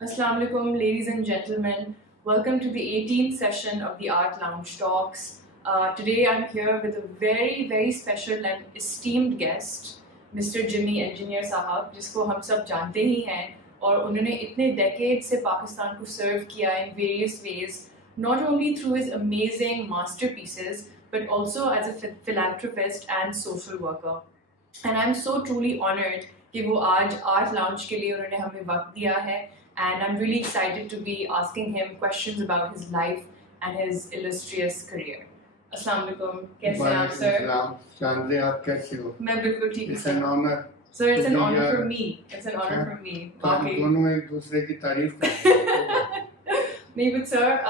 Assalamu alaikum, ladies and gentlemen. Welcome to the 18th session of the Art Lounge Talks. Today I'm here with a very, very special and esteemed guest, Mr. Jimmy Engineer Sahab, जिसको हम सब जानते ही हैं और उन्होंने इतने decades से पाकिस्तान को serve किया in various ways, not only through his amazing masterpieces, but also as a philanthropist and social worker. And I'm so truly honored कि वो आज Art Lounge के लिए उन्होंने हमें वक्त दिया है. And I'm really excited to be asking him questions about his life and his illustrious career. Assalamu alaikum. कैसे हैं आप sir? चांदे आप कैसे हो? मैं बिल्कुल ठीक हूँ. It's an honor. Sir, it's an honor for me. It's an honor for me. हम दोनों एक दूसरे की तारीफ करते हैं. नहीं, but sir,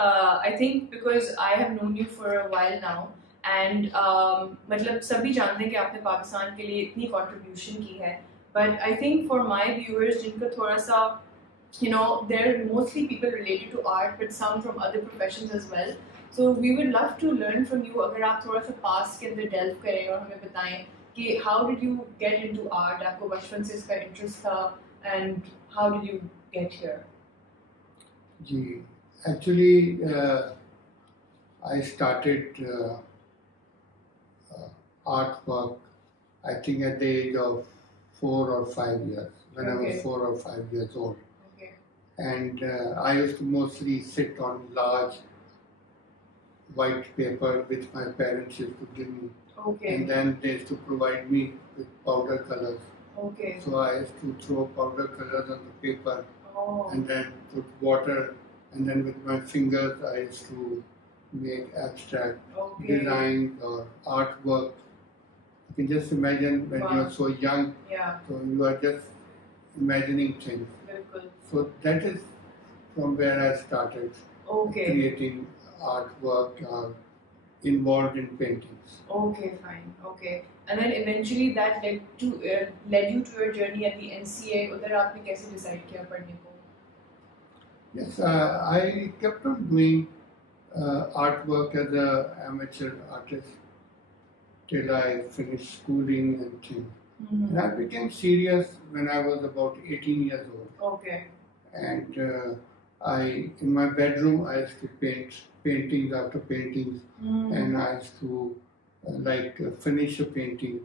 I think because I have known you for a while now, and मतलब सभी जानते हैं कि आपने पाकिस्तान के लिए इतनी contribution की है. But I think for my viewers जिनका थोड़ा सा they're mostly people related to art, but some from other professions as well. So we would love to learn from you. अगर आप थोड़ा सा past के अंदर delve करें और हमें बताएं कि how did you get into art? आपको बचपन से इसका interest था, and how did you get here? Ji, actually I started art work I think at the age of 4 or 5 years, when I was 4 or 5 years old. And I used to mostly sit on large white paper which my parents used to give me. And then they used to provide me with powder colors. So I used to throw powder colors on the paper and then put water, and then with my fingers I used to make abstract designs or artwork. You can just imagine when you're so young, so you are just imagining things. So that is from where I started creating artwork or involved in paintings. Okay, fine. Okay, and then eventually that led you to your journey at the NCA. उधर आपने कैसे decide किया पढ़ने को? Yes, I kept on doing artwork as an amateur artist till I finished schooling and things. And I became serious when I was about 18 years old. And in my bedroom, I used to paint paintings after paintings, and I used to finish a painting.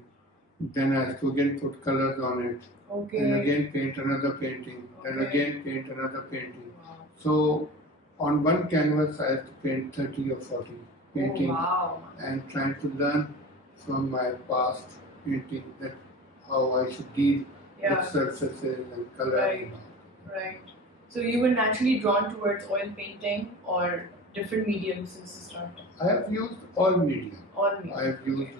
Then I used to again put colors on it, and again paint another painting, then again paint another painting. So on one canvas, I used to paint 30 or 40 paintings, and trying to learn from my past painting that how I should deal with surfaces and colors. Right. So you were naturally drawn towards oil painting or different mediums since the start? I have used all medium. I have used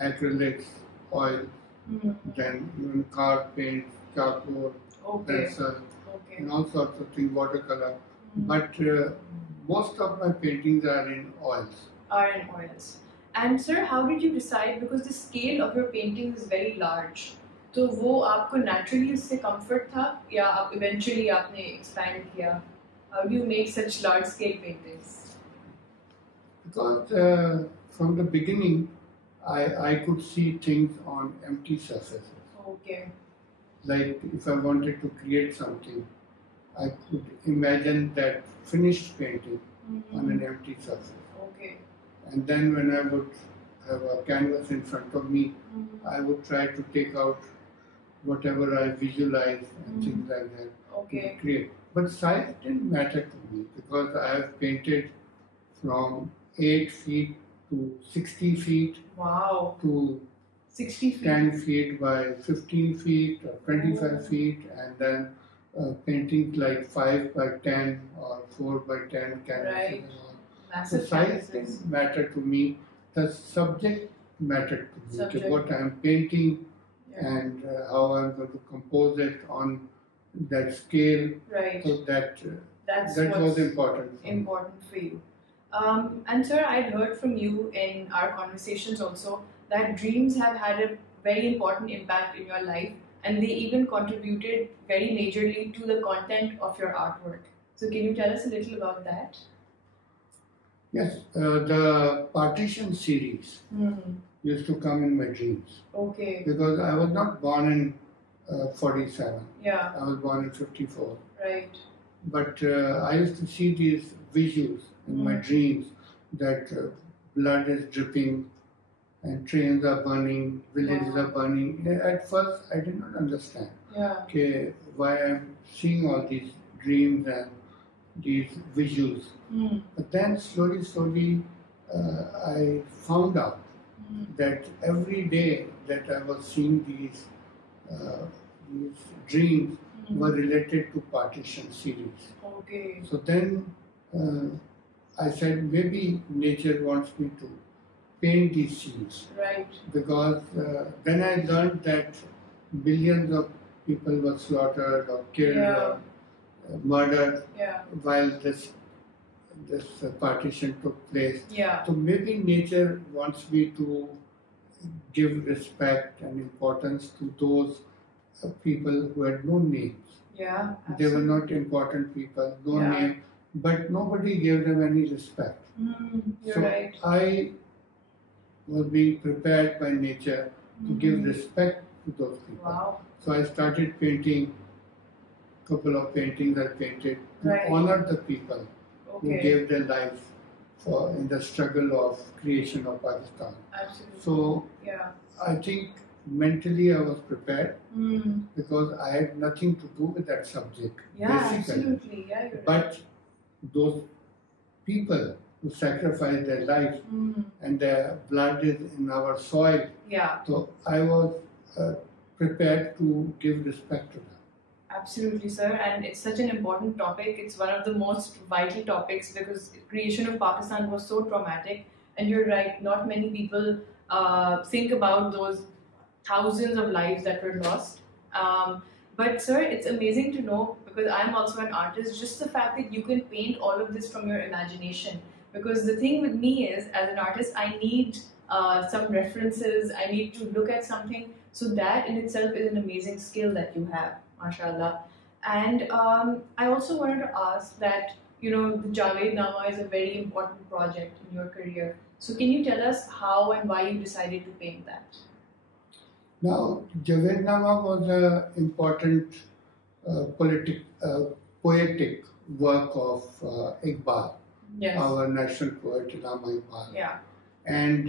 acrylics, oil, then even car paint, charcoal, pencil, and all sorts of things, watercolor. But most of my paintings are in oils. And sir, how did you decide? Because the scale of your painting is very large. तो वो आपको naturally उससे comfort था या आप eventually आपने expand किया? How do you make such large scale paintings? Because from the beginning, I could see things on empty surfaces. Like if I wanted to create something, I could imagine that finished painting on an empty surface. And then when I would have a canvas in front of me, I would try to take out whatever I visualize and things like that to create. But size didn't matter to me because I have painted from 8 feet to 60 feet to 60 feet. 10 feet by 15 feet or 25 feet, and then paintings like 5 by 10 or 4 by 10 canvases. So size didn't matter to me. The subject mattered to me. What I am painting and how I am going to compose it on that scale. So that was important for you. And sir, I'd heard from you in our conversations also that dreams have had a very important impact in your life, and they even contributed very majorly to the content of your artwork. So can you tell us a little about that? Yes, the Partition series used to come in my dreams. Okay. Because I was not born in 47. Yeah. I was born in 54. Right. But I used to see these visuals in my dreams that blood is dripping and trains are burning, villages are burning. At first, I did not understand why I'm seeing all these dreams and these visuals. But then slowly, I found out that every day that I was seeing these dreams were related to partition series. Okay. So then I said maybe nature wants me to paint these scenes. Right. Because then I learned that billions of people were slaughtered or killed or murdered while this partition took place. Yeah. So maybe nature wants me to give respect and importance to those people who had no names. Yeah, absolutely. They were not important people, no name, but nobody gave them any respect. You're so right. I was being prepared by nature to give respect to those people. Wow. So I started painting, couple of paintings I painted to honor the people who gave their lives in the struggle of creation of Pakistan. Absolutely. So I think mentally I was prepared because I had nothing to do with that subject. Yeah, basically. Absolutely. Yeah, you're but right. Those people who sacrificed their lives and their blood is in our soil. Yeah. So I was prepared to give respect to them. Absolutely, sir. And it's such an important topic. It's one of the most vital topics because the creation of Pakistan was so traumatic. And you're right, not many people think about those thousands of lives that were lost. But sir, it's amazing to know, because I'm also an artist, just the fact that you can paint all of this from your imagination. Because the thing with me is, as an artist, I need some references, I need to look at something. So that in itself is an amazing skill that you have, mashallah. And I also wanted to ask that, the Javed Nama is a very important project in your career. So can you tell us how and why you decided to paint that? Now, Javed Nama was an important poetic work of Iqbal, our national poet, Allama Iqbal. Yeah. And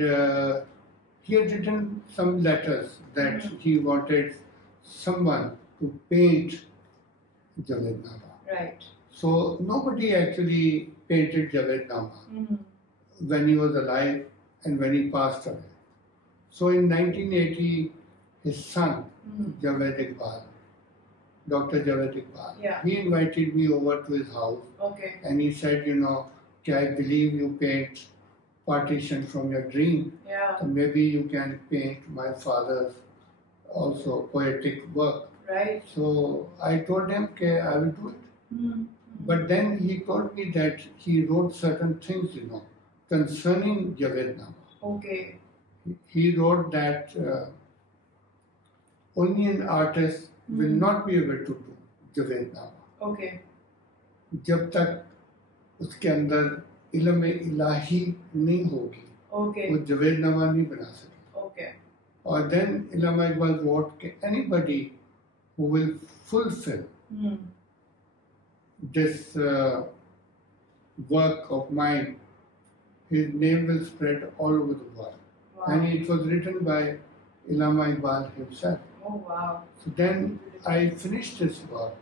he had written some letters that he wanted someone to paint Javed Nama. Right. So nobody actually painted Javed Nama when he was alive and when he passed away. So in 1980, his son, Javed Iqbal, Dr. Javed Iqbal, he invited me over to his house. Okay. And he said, I believe you paint partition from your dream. Yeah. So maybe you can paint my father's also poetic work. Right. So I told him, okay, I will do it. But then he told me that he wrote certain things, concerning Javed Nama. Okay. He wrote that only an artist will not be able to do Javed Nama. Okay. जब तक उसके अंदर इल्म इलाही नहीं होगी, वो जवेद नामा नहीं बना सके. और then Allama Iqbal wrote that anybody who will fulfill this work of mine, his name will spread all over the world. Wow. And it was written by Allama Iqbal himself. Oh wow. So then I finished this work.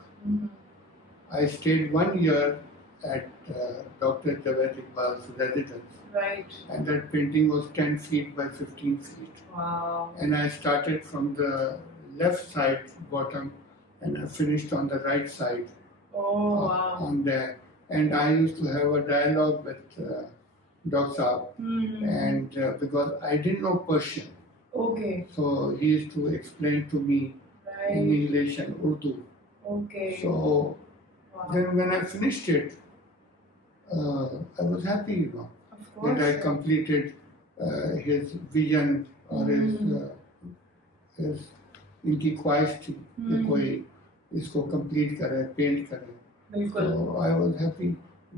I stayed 1 year at Dr. Javed Iqbal's residence. Right. And that painting was 10 feet by 15 feet. Wow. And I started from the left side bottom and I finished on the right side. Oh, wow. On there. And I used to have a dialogue with Dr. Saab. And because I didn't know Persian. Okay. So he used to explain to me in English and Urdu. Okay. So then when I finished it, I was happy, Of course. that I completed his vision or his इनकी ख्वाहिश थी कि कोई इसको complete करे, paint करे. So I was happy.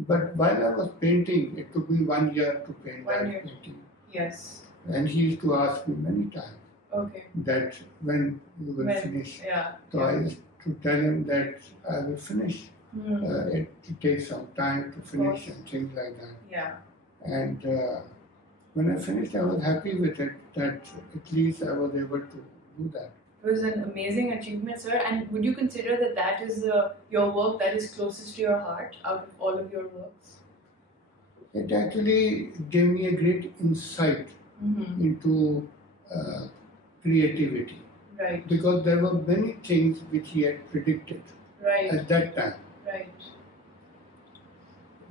But while I was painting, it took me 1 year to paint that painting. Yes. And he used to ask me many times, Okay. that when you will finish. Yeah. So I used to tell him that I will finish. Mm. It takes some time to finish and things like that. Yeah. And when I finished, I was happy with it, that at least I was able to do that. It was an amazing achievement, sir. And would you consider that that is your work that is closest to your heart out of all of your works? It actually gave me a great insight into creativity. Right. Because there were many things which he had predicted at that time. Right.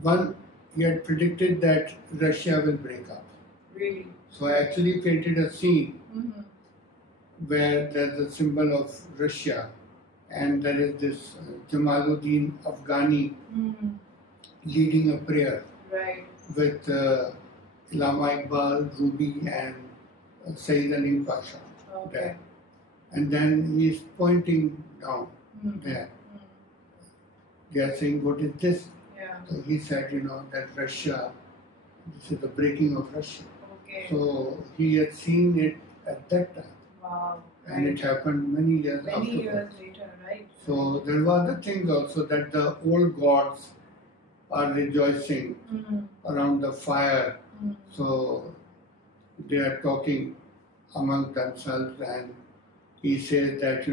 One, he had predicted that Russia will break up. Really? So I actually painted a scene where there's a symbol of Russia and there is this Jamaluddin Afghani leading a prayer with Allama Iqbal, Ruby and Sayyid Ali Pasha there. And then he is pointing down there. They are saying, what is this? So he said, that Russia, this is the breaking of Russia. So he had seen it at that time. Wow. And it happened many years later, right? So there were other things also, that the old gods are rejoicing around the fire. So they are talking among themselves, and he says that,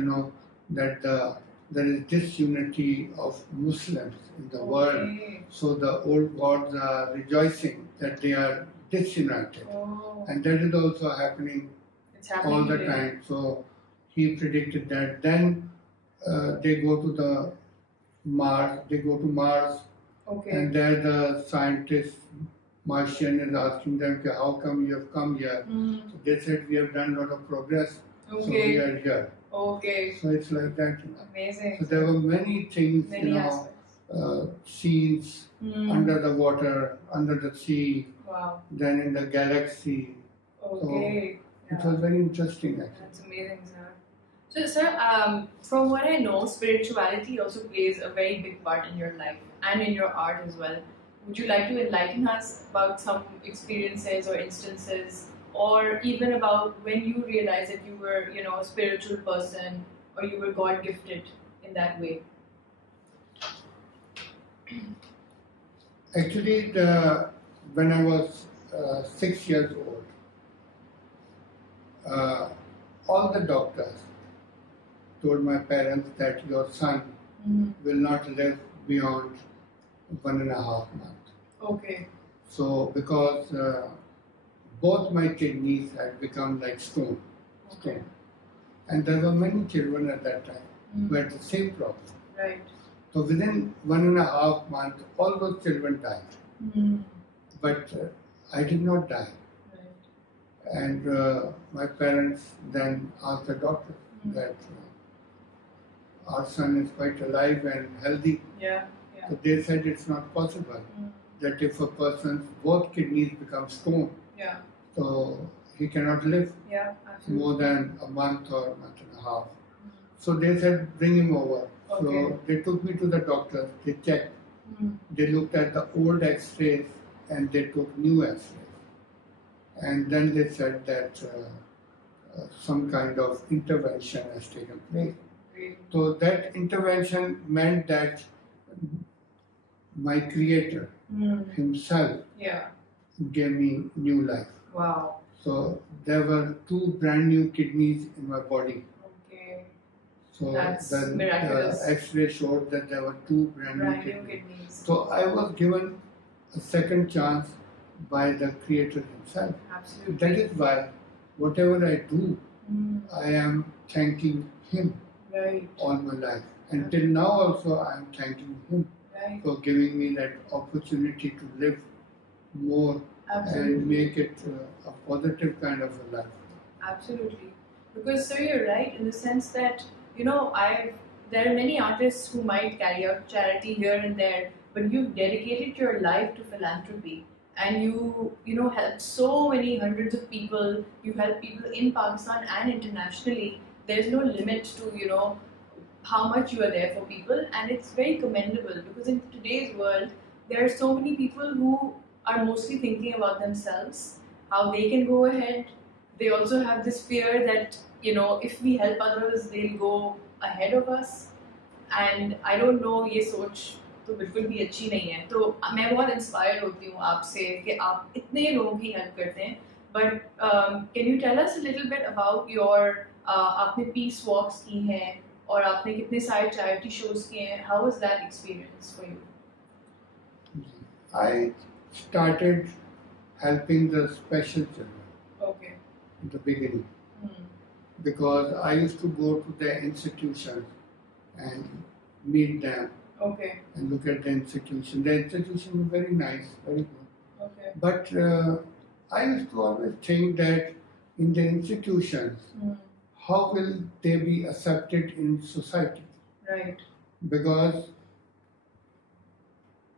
that there is disunity of Muslims in the world. So the old gods are rejoicing that they are disunited. And that is also happening all the time. So he predicted that. Then they go to the Mars. They go to Mars, and there the scientist Martian is asking them, how come you have come here? So they said, we have done a lot of progress, so we are here. So it's like that. Amazing. So there were many things, scenes under the water, under the sea, then in the galaxy. So it was very interesting, actually. That's amazing, sir. So, sir, from what I know, spirituality also plays a very big part in your life and in your art as well. Would you like to enlighten us about some experiences or instances, or even about when you realized that you were, a spiritual person or you were God gifted in that way? Actually, when I was 6 years old, all the doctors told my parents that your son will not live beyond 1.5 months. So because both my kidneys had become like stone. And there were many children at that time who had the same problem. So within 1.5 months, all those children died. But I did not die. And my parents then asked the doctor that our son is quite alive and healthy. So they said it's not possible that if a person's both kidneys become stone, so he cannot live more than a month or a month and a half. So they said, bring him over. So they took me to the doctor, they checked, they looked at the old x-rays and they took new x-rays. And then they said that some kind of intervention has taken place. So that intervention meant that my creator himself gave me new life. Wow. So there were 2 brand new kidneys in my body. So that's then miraculous. The X-ray showed that there were 2 brand new kidneys. So I was given a second chance by the Creator himself. Absolutely. That is why whatever I do, I am thanking him all my life. Until now also I am thanking him for giving me that opportunity to live more and make it a positive kind of a life. Absolutely. Because, sir, you're right in the sense that, there are many artists who might carry out charity here and there, but you've dedicated your life to philanthropy. And you help so many hundreds of people. You help people in Pakistan and internationally. There's no limit to, how much you are there for people. And it's very commendable because in today's world, there are so many people who are mostly thinking about themselves, how they can go ahead, they also have this fear that, you know, if we help others, they'll go ahead of us. And I don't know, ये सोच तो बिल्कुल भी अच्छी नहीं है. तो मैं बहुत इंस्पायर होती हूँ आपसे कि आप इतने लोगों की हेल्प करते हैं. But can you tell us a little bit about your आपने peace walks की हैं और आपने कितने सारे charity shows किए हैं? How was that experience for you? I started helping the special children. Okay. In the beginning, because I used to go to the institutions and meet them. Okay. And look at the institution. The institution was very nice, very good. Okay. But I used to always think that in the institutions, how will they be accepted in society? Right. Because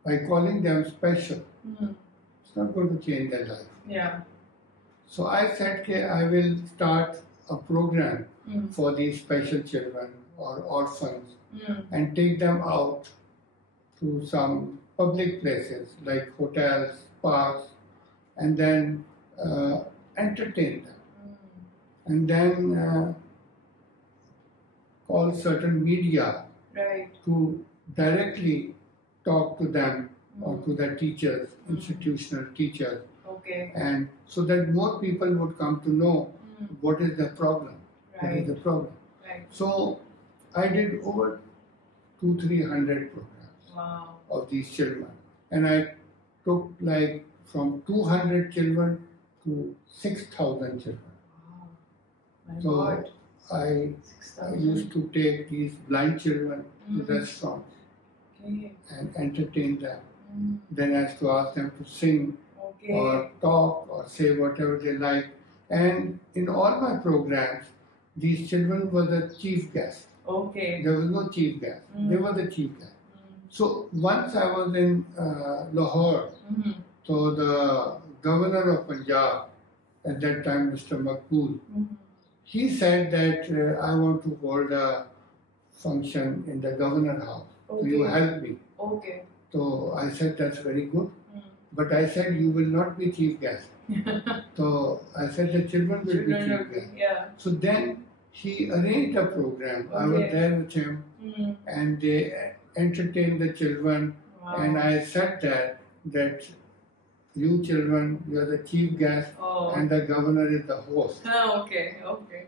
by calling them special, it's not going to change their life. Yeah. So I said, okay, I will start a program for these special children or orphans and take them out to some public places like hotels, parks, and then entertain them. And then call certain media to directly talk to them or to the teachers, institutional teachers. Okay. And so that more people would come to know what is the problem. What is the problem. Right. So I did over 200-300 programs of these children. And I took like from 200 children to 6,000 children. Wow. My so God. I used to take these blind children to restaurants and entertain them. Then I used to ask them to sing or talk or say whatever they like. And in all my programs, these children were the chief guest. Okay. There was no chief guest. They were the chief guest. So once I was in Lahore, so the governor of Punjab, at that time Mr. Makbul, he said that I want to hold a function in the governor house. So you help me. Okay. So I said, that's very good. But I said, you will not be chief guest. So I said, the children will be chief guest. Yeah. So then he arranged a program. I was there with him and they entertained the children. And I said that you children, you are the chief guest and the governor is the host. Okay.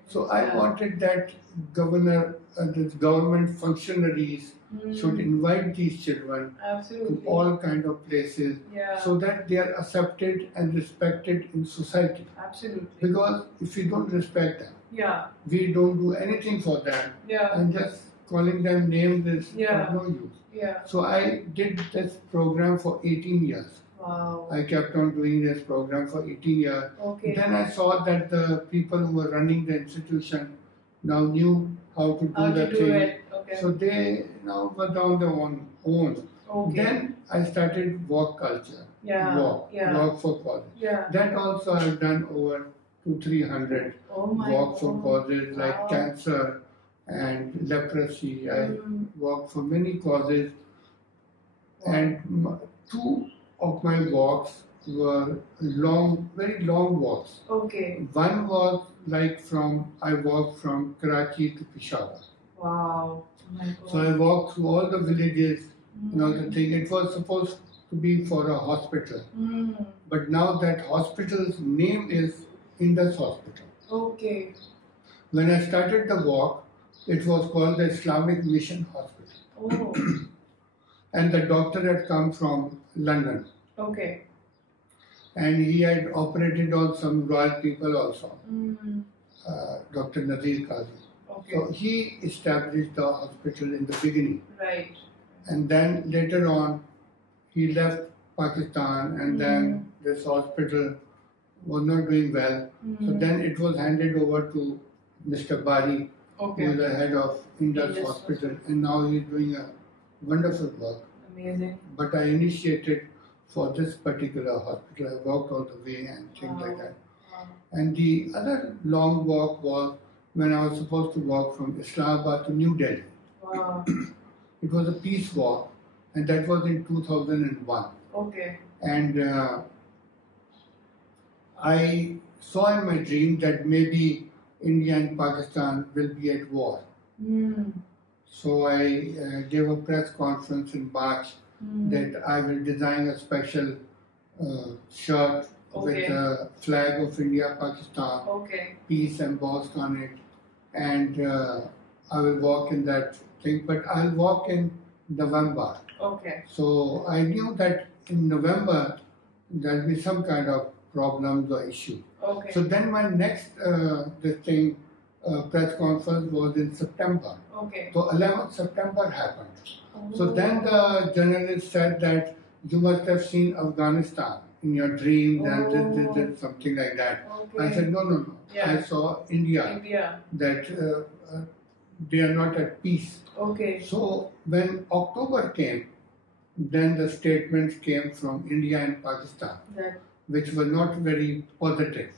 So I wanted that governor, this government functionaries should invite these children to all kind of places so that they are accepted and respected in society. Absolutely. Because if we don't respect them, we don't do anything for them, and just calling them names is of no use. So I did this program for 18 years. Wow. I kept on doing this program for 18 years. Then I saw that the people who were running the institution now knew how to do the thing. So they now were on their own. Then I started walk culture. Walk for causes. That also I've done over 200-300 walk for causes like cancer and leprosy. I walked for many causes, and two of my walks were long, very long walks. One was like I walked from Karachi to Peshawar. Wow. Oh my God. So I walked through all the villages and all the thing. It was supposed to be for a hospital. But now that hospital's name is Indus Hospital. When I started the walk, it was called the Islamic Mission Hospital. And the doctor had come from London. And he had operated on some royal people also. Dr. Nazir Qazi. So he established the hospital in the beginning. And then later on, he left Pakistan, and then this hospital was not doing well. So then it was handed over to Mr. Bari, who is the head of Indus Hospital, and now he is doing a wonderful work. Amazing. But I initiated for this particular hospital. I walked all the way and things like that. And the other long walk was when I was supposed to walk from Islamabad to New Delhi. It was a peace walk, and that was in 2001. And I saw in my dream that maybe India and Pakistan will be at war. So I gave a press conference in March that I will design a special shirt with the flag of India, Pakistan, peace embossed on it, and I will walk in that thing. But I'll walk in November. So I knew that in November there'll be some kind of problems or issue. So then my next press conference was in September. So 11th September happened. So then the journalist said that you must have seen Afghanistan in your dreams and something like that. I said no. I saw India. That they are not at peace. So when October came, then the statements came from India and Pakistan, which were not very positive.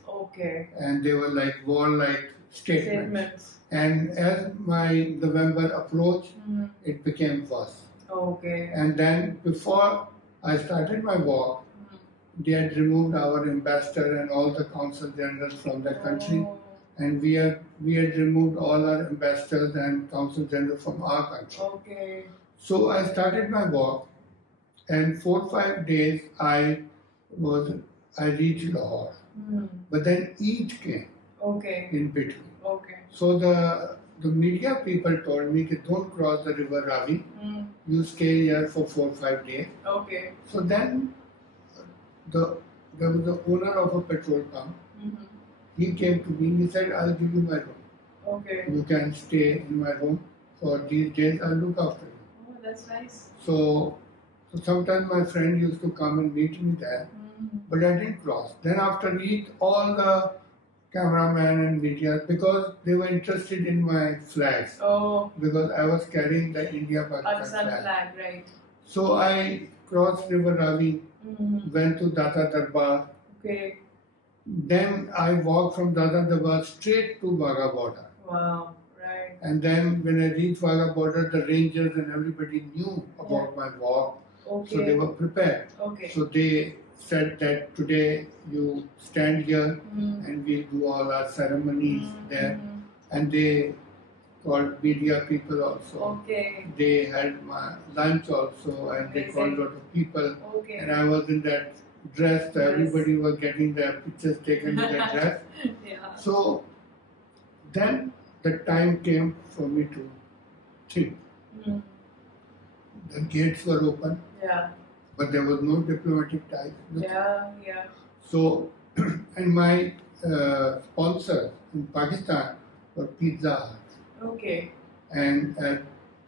And they were like warlike statements. And as my November approached, it became worse. And then before I started my walk, they had removed our ambassador and all the consul generals from the country. And we had removed all our ambassadors and consul generals from our country. So I started my walk, and 4 or 5 days I reached Lahore. But then Eid came in between. So the media people told me that don't cross the river Ravi. You stay here for 4 or 5 days. So then there was the owner of a petrol pump. He came to me and he said, I'll give you my room. You can stay in my room for these days. I'll look after you. Oh, that's nice. So sometimes my friend used to come and meet me there, but I didn't cross. Then after Eid, all the cameramen and media, because they were interested in my flags, because I was carrying the India-Pakistan flag, right? So I crossed River Ravi, went to Data Darbar. Then I walked from Data Darbar straight to Wagah border. Wow, right. And then when I reached Wagah border, the rangers and everybody knew about my walk. So they were prepared. So they said that today you stand here and we'll do all our ceremonies there. And they called media people also. They had my lunch also, and they called a lot of people. And I was in that dress. Everybody was getting their pictures taken in that dress. So then the time came for me to think. The gates were open. But there was no diplomatic ties. So, and my sponsor in Pakistan was Pizza Hut. And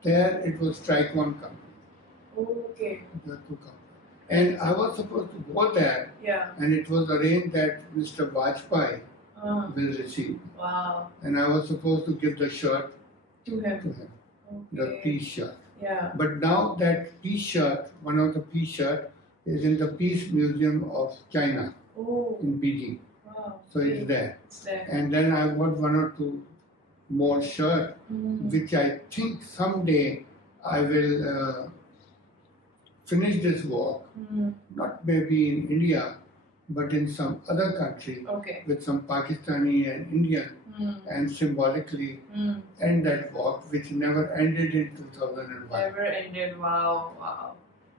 there it was Tricon Company. The two companies. And I was supposed to go there. And it was arranged that Mr. Vajpayee will receive me. And I was supposed to give the shirt to him. The peace shirt. But now that peace shirt, one of the peace shirt, is in the Peace Museum of China in Beijing. So it's there. And then I got 1 or 2 more shirts, which I think someday I will finish this walk, not maybe in India, but in some other country with some Pakistani and Indian, and symbolically end that walk, which never ended in 2001. Never ended, wow.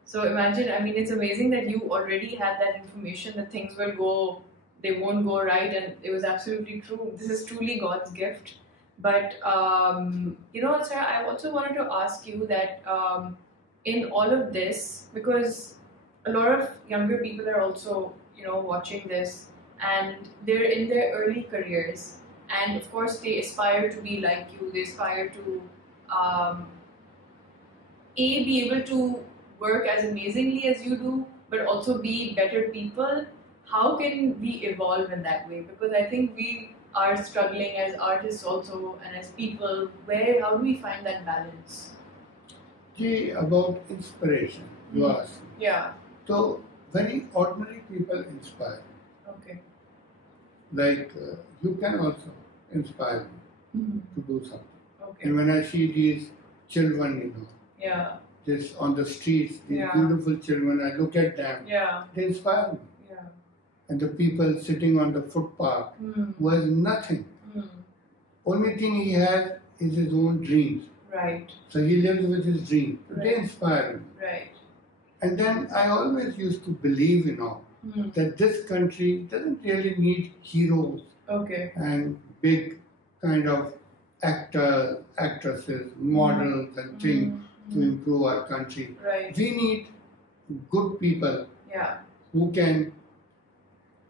So imagine, I mean, it's amazing that you already had that information that things will go, they won't go right, and it was absolutely true. This is truly God's gift. But, sir, I also wanted to ask you that in all of this, because a lot of younger people are also, watching this, and they're in their early careers, and of course they aspire to be like you, they aspire to be able to work as amazingly as you do, but also be better people. How can we evolve in that way? Because I think we are struggling as artists also, and as people. How do we find that balance? About inspiration, you ask. So very ordinary people inspire. Like you can also inspire me to do something. And when I see these children, this on the streets, these beautiful children, I look at them, they inspire me. and the people sitting on the footpath who has nothing. Only thing he has is his own dreams. Right. So he lives with his dream. Right. They inspire him. Right. And then I always used to believe, that this country doesn't really need heroes and big kind of actors, actresses, models and things to improve our country. Right. We need good people who can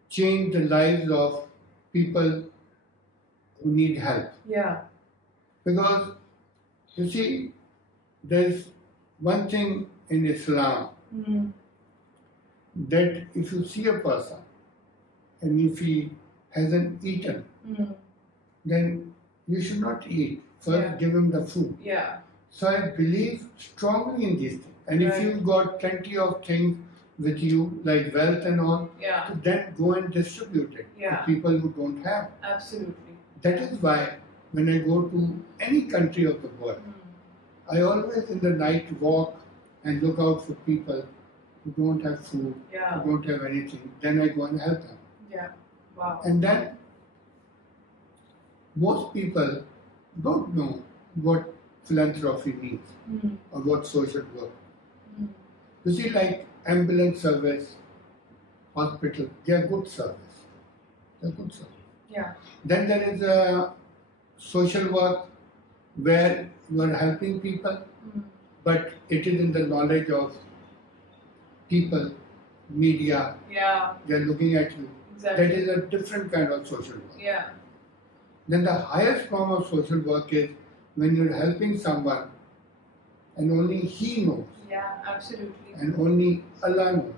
change the lives of people who need help. Yeah. Because, you see, there's one thing in Islam that if you see a person and if he hasn't eaten, then you should not eat. First, give him the food. Yeah. So I believe strongly in these things. And if you've got plenty of things with you, like wealth and all, so then go and distribute it to people who don't have. Absolutely. That is why when I go to any country of the world, I always in the night walk and look out for people who don't have food, who don't have anything. Then I go and help them. Yeah. Wow. And then most people don't know what philanthropy means or what social work. You see, like ambulance service, hospital, they are good service. They are good service. Yeah. Then there is a social work where you are helping people, but it is in the knowledge of people, media. Yeah. They are looking at you. Exactly. That is a different kind of social work. Yeah. Then the highest form of social work is when you're helping someone and only he knows. Yeah, absolutely. And only Allah knows.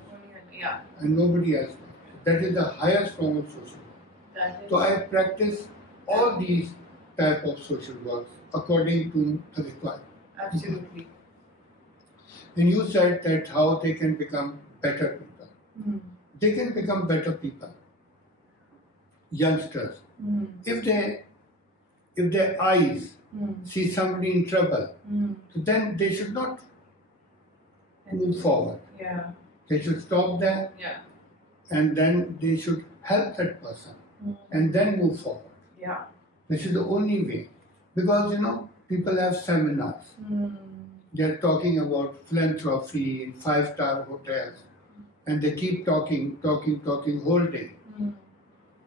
Yeah. And nobody else knows. That is the highest form of social work. That is. So I practice all these type of social works according to the requirement. Absolutely. And you said that how they can become better people. They can become better people. Youngsters. If their eyes see somebody in trouble, so then they should not move forward. Yeah. They should stop there. Yeah. And then they should help that person and then move forward. Yeah. This is the only way. Because, people have seminars. They're talking about philanthropy in 5-star hotels. And they keep talking whole day.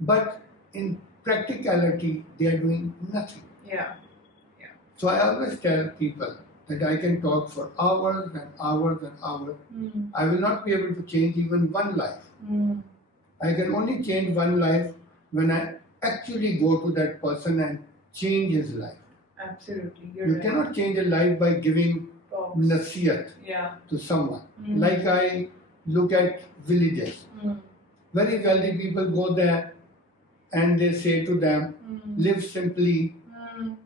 But in practicality, they are doing nothing. Yeah. So I always tell people that I can talk for hours and hours and hours. I will not be able to change even one life. I can only change one life when I actually go to that person and change his life. Absolutely. You cannot change a life by giving nasiyat to someone. Like I look at villages. Very wealthy people go there and they say to them, live simply,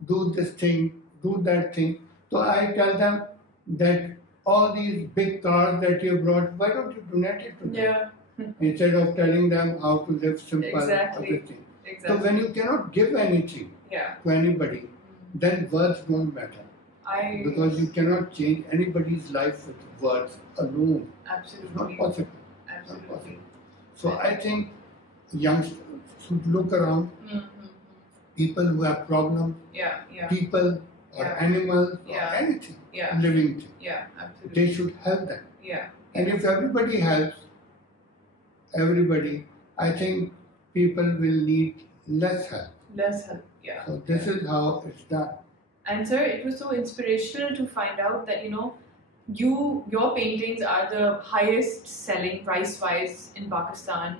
do this thing, do that thing. So I tell them that all these big cars that you brought, why don't you donate it to them? Yeah. Instead of telling them how to live simple. Exactly. So when you cannot give anything to anybody, then words don't matter. Because you cannot change anybody's life with words alone. Absolutely. It's not possible. Absolutely. Not possible. So I think youngsters should look around. People who have problems, people or animals or anything, living thing. Yeah, absolutely. They should help them. Yeah. And if everybody helps, I think people will need less help. Less help, yeah. So this is how it's done. And sir, it was so inspirational to find out that, your paintings are the highest selling price-wise in Pakistan.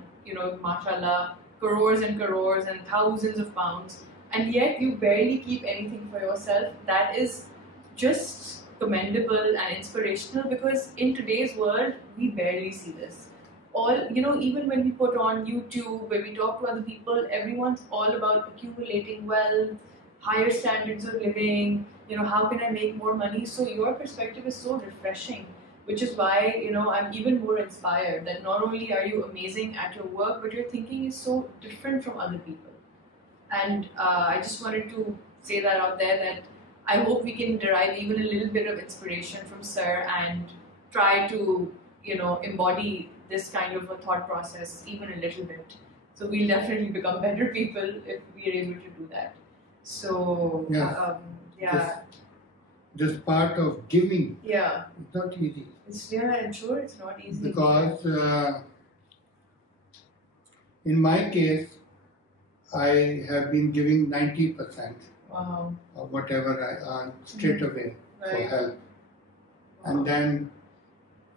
Mashallah, crores and crores and thousands of pounds. And yet you barely keep anything for yourself. That is just commendable and inspirational, because in today's world, we barely see this. Even when we put on YouTube, when we talk to other people, everyone's all about accumulating wealth, higher standards of living, how can I make more money? So your perspective is so refreshing, which is why, I'm even more inspired that not only are you amazing at your work, but your thinking is so different from other people. And I just wanted to say that out there, that I hope we can derive even a little bit of inspiration from Sir and try to, embody this kind of a thought process even a little bit. So we'll definitely become better people if we are able to do that. So this part of giving. Yeah. It's not easy. I'm sure it's not easy. Because in my case, I have been giving 90%. Wow. Of whatever I earn straight away for help. Wow. And then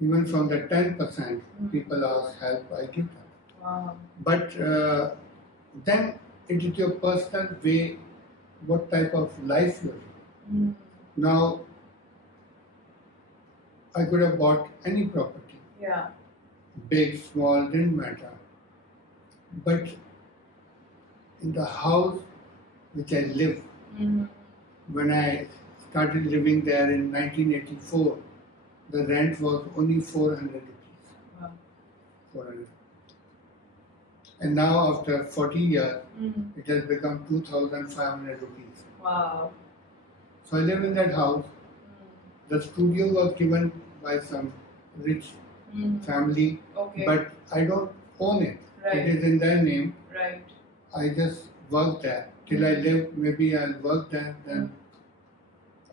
even from the 10%, people ask help, I give them. Wow. But then it is your personal way, what type of life you live. Now, I could have bought any property. Yeah. Big, small, didn't matter. But in the house which I live, when I started living there in 1984, the rent was only 400 rupees. Wow. 400. And now after 40 years, it has become 2,500 rupees. Wow. So I live in that house. The studio was given by some rich family, but I don't own it. Right. It is in their name. Right. I just work there. Till I live, maybe I'll work there, then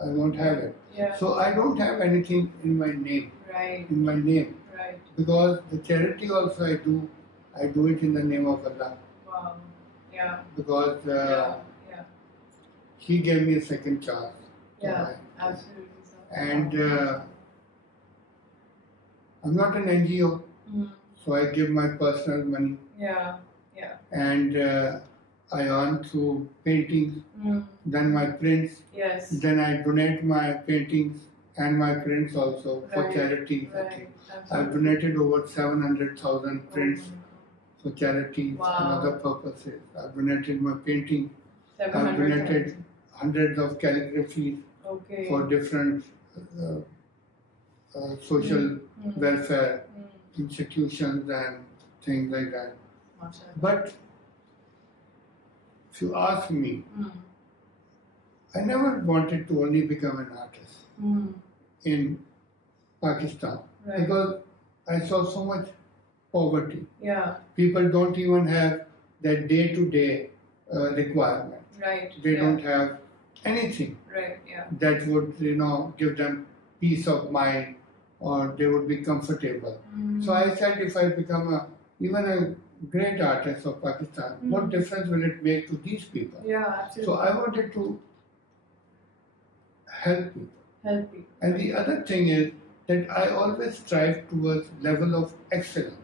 I won't have it. Yeah. So I don't have anything in my name. Right. In my name. Right. Because the charity also I do it in the name of Allah. Wow. Yeah. Because He gave me a second chance. Yeah, absolutely. And I'm not an NGO, so I give my personal money. Yeah, yeah. And I earn through paintings, then my prints. Yes. Then I donate my paintings and my prints also for charity. Right. I've donated over 700,000 prints for charities and other purposes. I've donated my painting. I've donated hundreds of calligraphies for different social welfare institutions and things like that. But if you ask me, I never wanted to only become an artist in Pakistan because I saw so much poverty. Yeah. People don't even have their day-to-day requirement. Right. They don't have anything that would, give them peace of mind or they would be comfortable. So I said, if I become even a great artist of Pakistan, what difference will it make to these people? Yeah, absolutely. So I wanted to help people. And the other thing is that I always strive towards level of excellence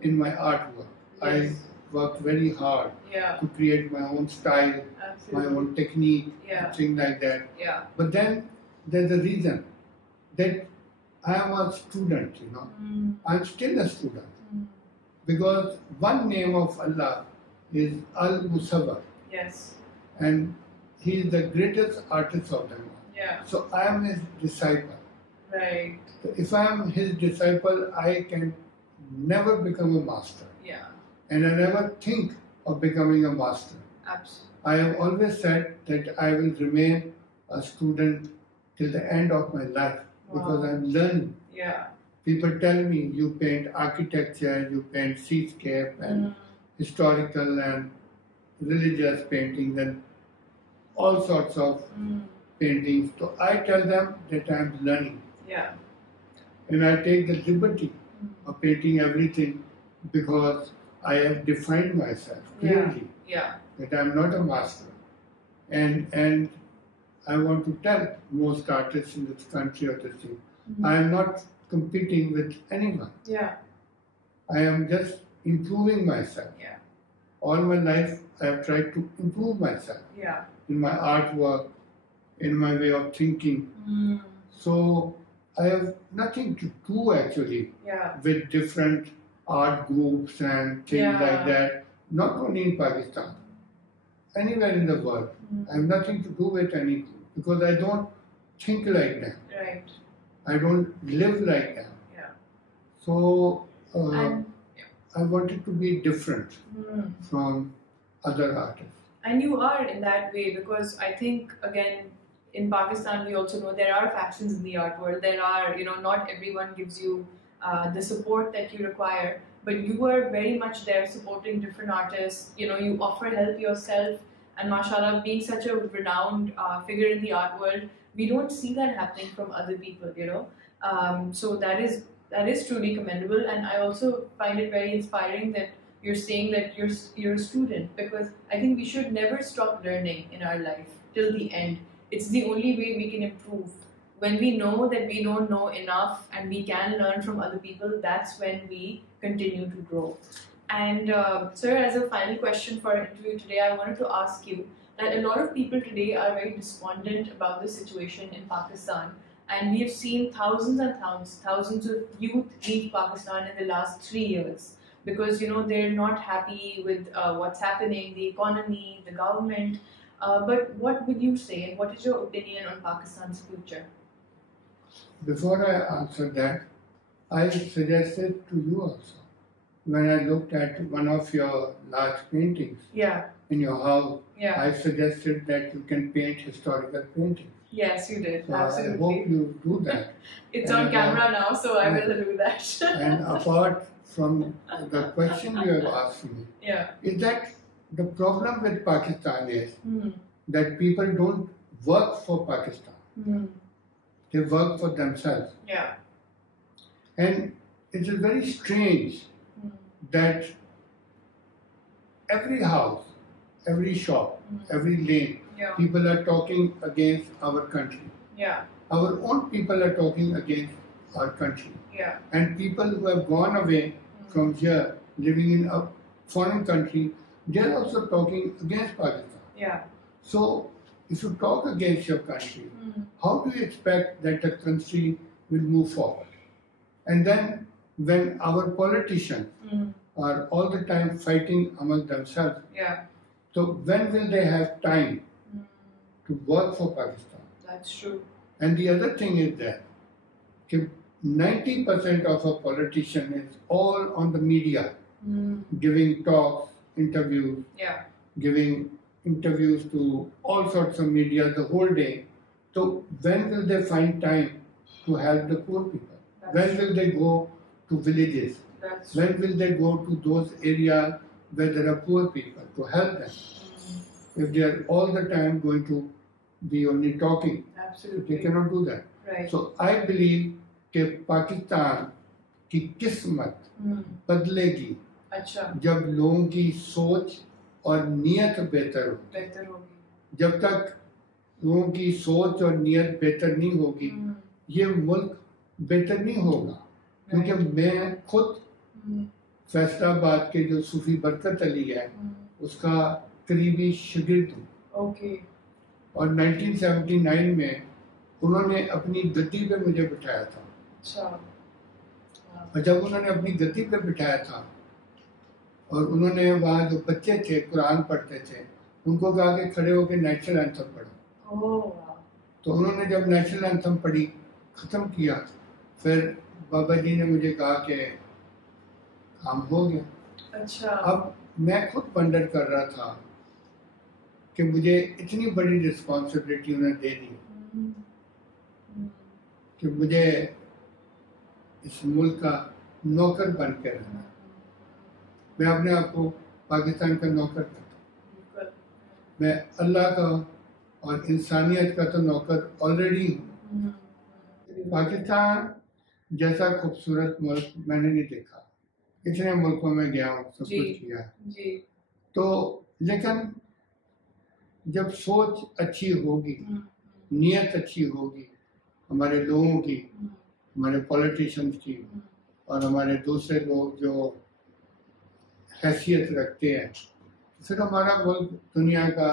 in my artwork. Yes. I worked very hard to create my own style, my own technique, things like that. Yeah. But then there's a reason that I am a student, I'm still a student. Because one name of Allah is Al-Musawwir. Yes. And He is the greatest artist of them all. Yeah. So I am His disciple. Right. So if I am His disciple, I can never become a master. Yeah. And I never think of becoming a master. Absolutely. I have always said that I will remain a student till the end of my life because I'm learning. Yeah. People tell me you paint architecture, you paint seascape and historical and religious paintings and all sorts of paintings. So I tell them that I'm learning. Yeah. And I take the liberty of painting everything because I have defined myself clearly that I'm not a master. And I want to tell most artists in this country or this thing, I am not competing with anyone. Yeah. I am just improving myself. Yeah. All my life I have tried to improve myself. Yeah. In my artwork, in my way of thinking. So I have nothing to do actually with different art groups and things like that. Not only in Pakistan, anywhere in the world. I have nothing to do with anything because I don't think like them. Right. I don't live like them. Yeah. So I wanted to be different from other artists. And you are in that way because I think, again, in Pakistan, we also know there are factions in the art world. There are, not everyone gives you the support that you require. But you were very much there supporting different artists. You know, you offer help yourself, and mashallah, being such a renowned figure in the art world, we don't see that happening from other people. You know, so that is truly commendable, and I also find it very inspiring that you're saying that you're a student, because I think we should never stop learning in our life till the end. It's the only way we can improve. When we know that we don't know enough and we can learn from other people, that's when we continue to grow. And sir, as a final question for our interview today, I wanted to ask you that a lot of people today are very despondent about the situation in Pakistan. And we have seen thousands and thousands of youth leave Pakistan in the last 3 years because, you know, they're not happy with what's happening, the economy, the government. But what would you say, and what is your opinion on Pakistan's future? Before I answer that, I suggested to you also, when I looked at one of your large paintings in your house, I suggested that you can paint historical paintings. Yes, you did. So absolutely. I hope you do that. It's on camera now, so I will do that. And apart from the question you have asked me, is that the problem with Pakistan is that people don't work for Pakistan. They work for themselves. And it is very strange that every house, every shop, every lane, people are talking against our country. Our own people are talking against our country. And people who have gone away from here, living in a foreign country, they are also talking against Pakistan. So, if you talk against your country, how do you expect that the country will move forward? And then, when our politicians are all the time fighting among themselves, so when will they have time to work for Pakistan? That's true. And the other thing is that 90% of a politician is all on the media, giving talks, interviews, giving interviews to all sorts of media the whole day. So when will they find time to help the poor people? When will they go to villages? When will they go to those areas where there are poor people to help them? If they are all the time going to be only talking, they cannot do that. So I believe that Pakistan की किस्मत बदलेगी जब लोगों की सोच और नियत बेहतर होगी. जब तक लोगों की सोच और नियत बेहतर नहीं होगी, ये मुल्क बेहतर नहीं होगा. क्योंकि मैं खुद फैसलाबाद के जो सूफी बरकत अली है, उसका करीबी शागिर्द हूँ. और 1979 में उन्होंने अपनी गद्दी पे मुझे बिठाया था. और जब उन्होंने अपनी गद्दी पे बिठाया था और उन्होंने वहाँ जो बच्चे थे कुरान पढ़ते थे, उनको कहा कि खड़े होकर नेशनल एंथम पढ़ो. तो उन्होंने जब नेशनल एंथम पढ़ी, ख़त्म किया, फिर बाबा जी ने मुझे कहा कि काम हो गया. अब मैं खुद वंडर कर रहा था कि मुझे इतनी बड़ी रिस्पॉन्सिबिलिटी उन्हें दे दी कि मुझे इस मुल्क का नौकर बन के रहना. मैं अपने आप को पाकिस्तान का नौकर करता हूँ. मैं अल्लाह का और इंसानियत का तो नौकर ऑलरेडी हूँ. पाकिस्तान जैसा खूबसूरत मुल्क मैंने नहीं देखा. इतने मुल्कों में गया हूँ, सब कुछ किया. तो लेकिन जब सोच अच्छी होगी, नियत अच्छी होगी, हमारे लोगों की, हमारे पॉलिटिशियंस की और हमारे दूसरे लोग जो हैसियत रखते हैं, फिर हमारा मुल्क दुनिया का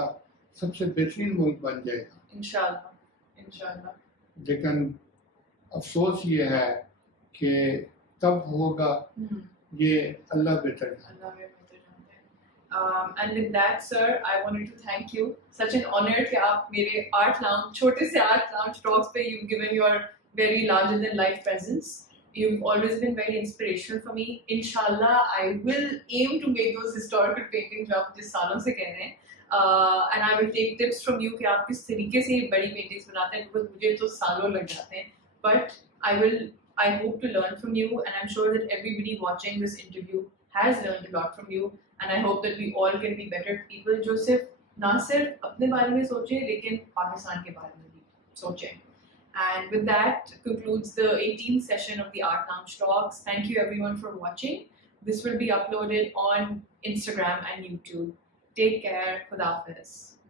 सबसे बेहतरीन मुल्क बन जाएगा. इंशाअल्लाह, इंशाअल्लाह. लेकिन अफसोस ये है कि कब होगा ये अल्लाह बेहतर जानता है. And with that, sir, I wanted to thank you. Such an honor कि आप मेरे art lounge, छोटे से art lounge talks पे you've given your very larger than life presence. You've always been very inspirational for me. Inshallah, I will aim to make those historical paintings जो आप जिस सालों से कह रहे हैं. And I will take tips from you कि आप किस तरीके से बड़ी paintings बनाते हैं, because मुझे तो सालों लग जाते हैं. But I hope to learn from you, and I'm sure that everybody watching this interview has learned a lot from you. And I hope that we all can be better people जो सिर्फ ना सिर्फ अपने बारे में सोचें लेकिन पाकिस्तान के बारे में भी सोचें. And with that concludes the 18th session of the Art Lounge Talks. Thank you everyone for watching. This will be uploaded on Instagram and YouTube. Take care. Khuda Hafiz.